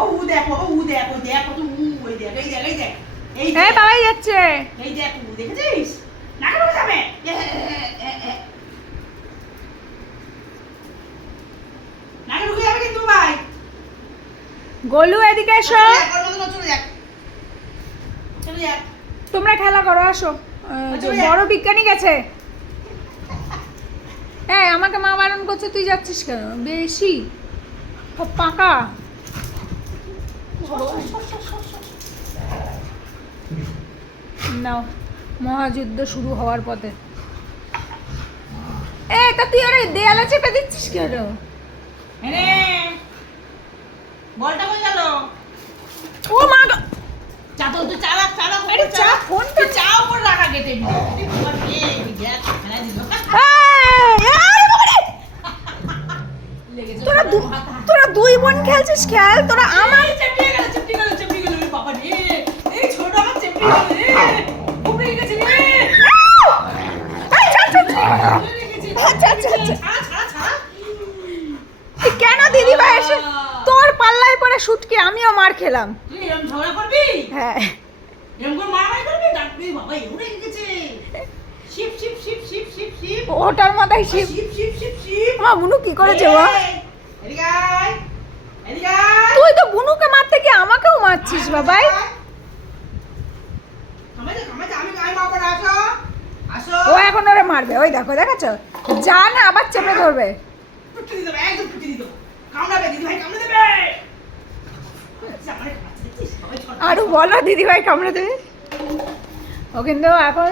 ও উ দেখো ও উ দেখো দেখো তো উ ওই দেখ এই দেখ এই দেখ। এই এই বাবাই যাচ্ছে। এই দেখ উ দেখেছিস? নাকে ঢুকে যাবে? এ, এ, এ, এ। নাকে ঢুকে যাবে কিন্তু ভাই? গোলু এদিকে এসো। তোমরা খেলা করো আসো। বড় বিজ্ঞানী গেছে। এই আমাকে মা বারণ করছে তুই যাচ্ছিস কেন? বেশি। পাকা। নাও মহাযুদ্ধ শুরু হওয়ার পথে। এ তা তুই ওরা দেয়ালে চেপে দিচ্ছিস কেন? বলটা কই গেল। ও মা! চা তো তুই চা রাখ চা রাখ আরে চা, ফোন তুই চা উপর রাখা গেটে। তোরা তোরা দুই বোন খেলছিস খেল। তোরা আমার আমার চেপে গেল চেপে গেল চেপে গেল ওরে বাবা রে এই ছোট আমার চেপে গেল রে উপরে গেছে রে এই, ছাড়, ছাড়, ছাড়। উপরে গেছে আচ্ছা, আচ্ছা, আচ্ছা। ছাড়া ছাড়া ছাড়া তুই কেন দিদি ভাই এসে তোর পাল্লায় পরে শুটকি আমিও মার খেলাম। হ্যাঁ। ওটার মাথায় শিব মা বুনু কি করেছে আয়। তুই তো বুনুকে মারতে গিয়ে আমাকেও মারছিস বাবাই। মা। ও এখন ওরে মারবে ওই দেখো দেখাচ্ছ? যা না আবার চেপে ধরবে। একদম। কামড়াবে, দিদিভাই কামড়ে দেবে। আরও বলো দিদি ভাই কামড়ে দেবে? ও কিন্তু এখন।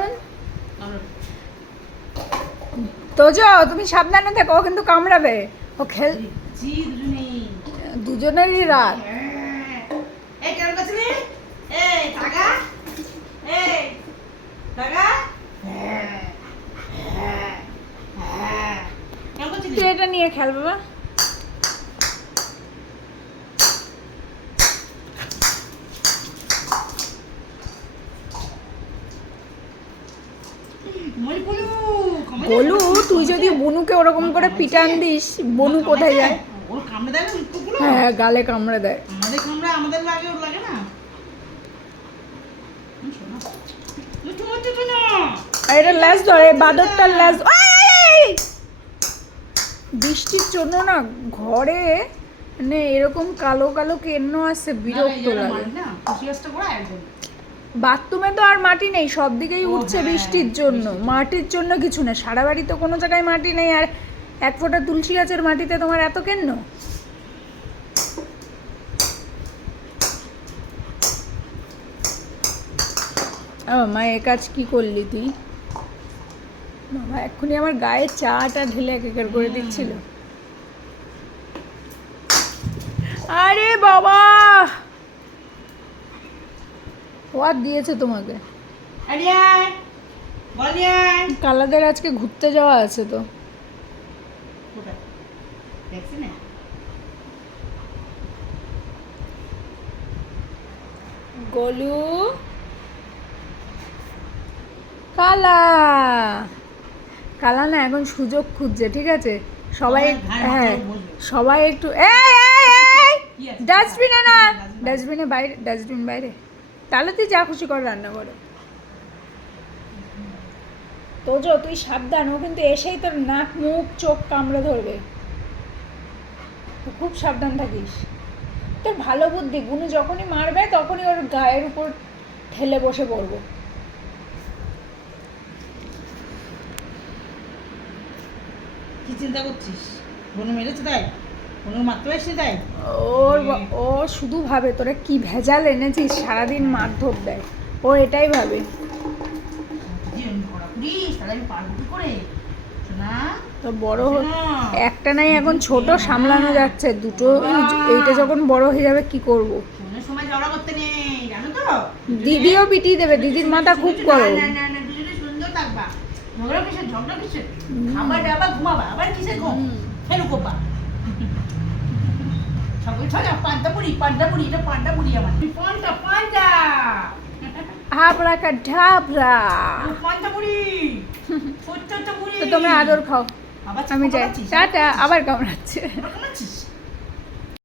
তোজো তুমি সাবধানে দেখো ও কিন্তু কামড়াবে। ও খেল দুজনেরই রাত হ্যাঁ। হ্যাঁ, হ্যাঁ, এটা নিয়ে খেল বাবা। গোলু তুই যদি বনুকে ওরকম করে পিটান দিস বনু কোথায় যায়? ওর কামড়ে দেয় না হ্যাঁ গালে কামড়ে দেয়। আমাদের কামড়ে আমাদের লাগে ওর লাগে না। এটা ল্যাস ধরে বাদরটার ল্যাস বৃষ্টির জন্য না ঘরে মানে এরকম কালো কালো কেন্ন আসছে বিরক্ত লাগে। বাথরুমে তো আর মাটি নেই সব দিকেই উঠছে হ্যাঁ, বৃষ্টির জন্য। মাটির জন্য কিছু না সারা বাড়ি তো কোনো জায়গায় মাটি নেই আর এক ফোঁটা তুলসী গাছের মাটিতে তোমার এত কেন্ন? ও মা এ কাজ কি করলি তুই? বাবা এক্ষুনি আমার গায়ে চাটা ঢেলে এক একের করে দিচ্ছিল। আরে বাবা! ও দিয়েছে তোমাকে। কালাদের আজকে ঘুরতে যাওয়া আছে তো? গলু। কালা। কালা না এখন সুযোগ খুঁজছে ঠিক আছে? সবাই হ্যাঁ সবাই একটু এই? ডাস্টবিনে না ডাস্টবিনে বাইরে ডাস্টবিন বাইরে। তাহলে তুই যা খুশি কর রান্না করো। তোজো, তুই সাবধান, ও কিন্তু এসেই তোর নাক, মুখ, চোখ কামড়ে ধরবে। খুব সাবধান থাকিস। তোর ভালো বুদ্ধি, গুনু যখনই মারবে তখনই ওর গায়ের উপর ঠেলে বসে পড়ব। কি চিন্তা করছিস? বনু মেরেছে তাই? ওর ও শুধু ভাবে তোরা কি ভেজাল এনেছিস? সারাদিন মারধর দেয়। ও এটাই ভাবে। করে? তো বড় একটা নাই এখন ছোট সামলানো যাচ্ছে। দুটো এইটা যখন বড় হয়ে যাবে কি করব? দিদিও পিটিয়ে দেবে দিদির মাথা খুব গরম। ঝগড়া কিসের ঝগড়া কিসের? খাবার আবার ঘুমাবা আবার কিসের ঘুম। ফেরু কোপা হাবড়া কা ঢাবড়া তো তোমরা আদর খাও। আবার আমি যাই? টাটা আবার কামড়াচ্ছে?